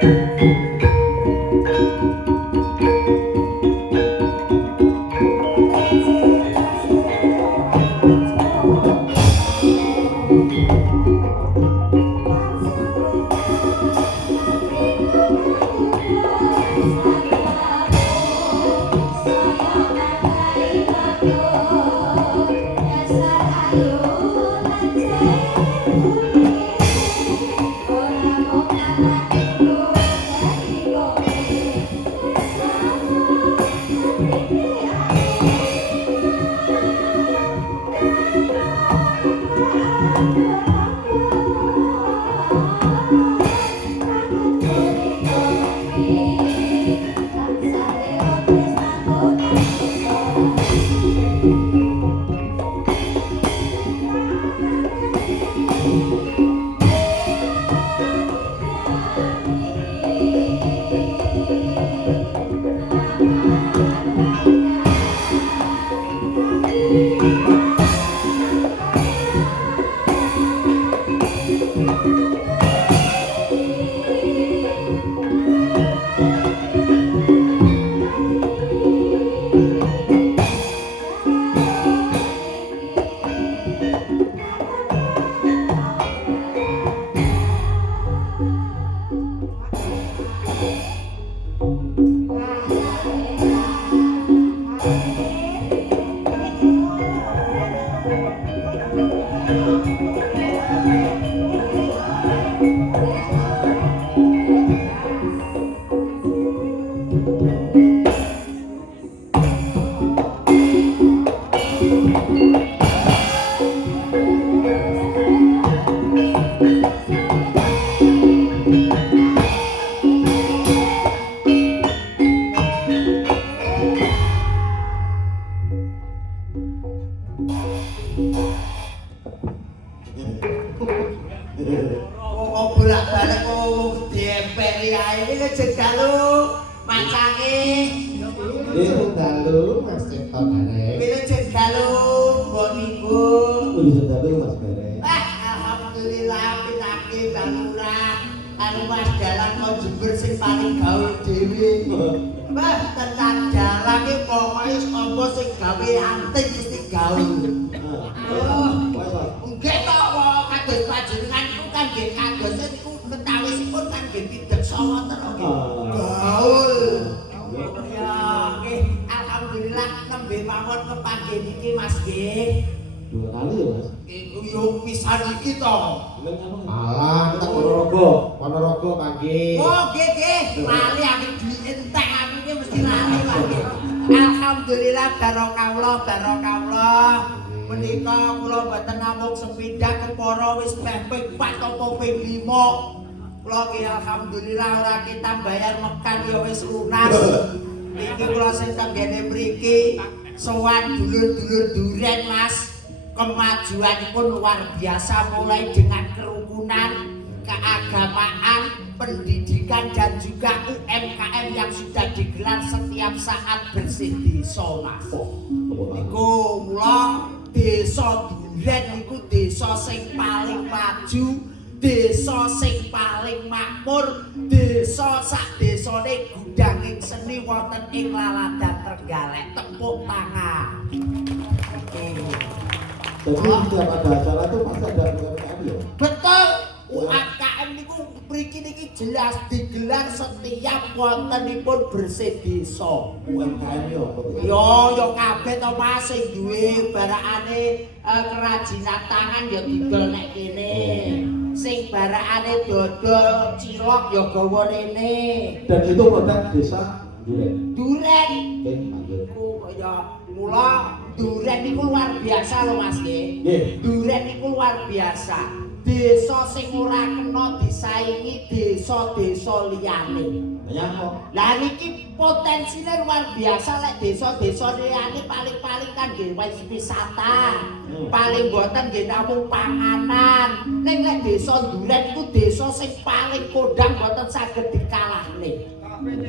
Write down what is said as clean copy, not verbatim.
Kok bolak-balik kok diempeli ae iki lejeng dalu mancange. Nggih dalu Mas Cipto Bareng. Iki lejeng dalu mbok niku. Wis dalu Mas Bareng. Alhamdulillah pinake daluran anu Mas dalan kok jember sing paling gaul dhewe. Mbah tenan dalan iki pokoke apa sing gawe anting mesti gaul. Nggih kok kados panjenengan iku kan nggih kados niku ketawisipun kan nggih tidak sawonten nggih. Gaul. Ya nggih alhamdulillah nembe mawon kepanggih niki Mas nggih. Dua kali ya Mas. Iku yo pisan iki to. Alah kita Ponorogo panggih. Oh nggih nggih lali aku dientek aku iki mesti lali Pak nggih. Alhamdulillah barokah. Menika kula mboten namung sepindah kepara wis ping 4 apa ping 5. Kula ki alhamdulillah ora kita bayar mekan ya wis lunas. Iki kula sing tenggene mriki sowan dulur-dulur duren Mas. Kemajuanipun luar biasa mulai dengan kerukunan, keagamaan, pendidikan dan juga UMKM yang sudah digelar setiap saat bersih desa Mas. Niku mula desa Duren niku desa sing paling maju, desa sing paling makmur, desa sak desane gudanging seni wonten ing Laladan Trenggalek. Tepuk tangan. Jadi setiap ada acara tuh pasti ada UMKM ya? Betul. UMKM niku mriki niki jelas digelar setiap wontenipun bersih desa. UMKM ya apa? Yo kabeh to Mas sing duwe barakane kerajinan tangan ya didol nek kene. Sing barakane dodol cilok ya gawa rene. Dan itu produk desa Duren. Duren. Oke, lanjut. Ya mula Duren niku luar biasa lho Mas nggih. Nggih. Duren niku luar biasa. Desa sing ora kena disaingi desa-desa liyane. Ya kok. Lah niki potensine luar biasa lek desa-desa liyane paling-paling kan nggih wis wisata. Paling mboten nggih namung panganan. Ning lek desa Duren iku desa sing paling kondang mboten saged dikalahne.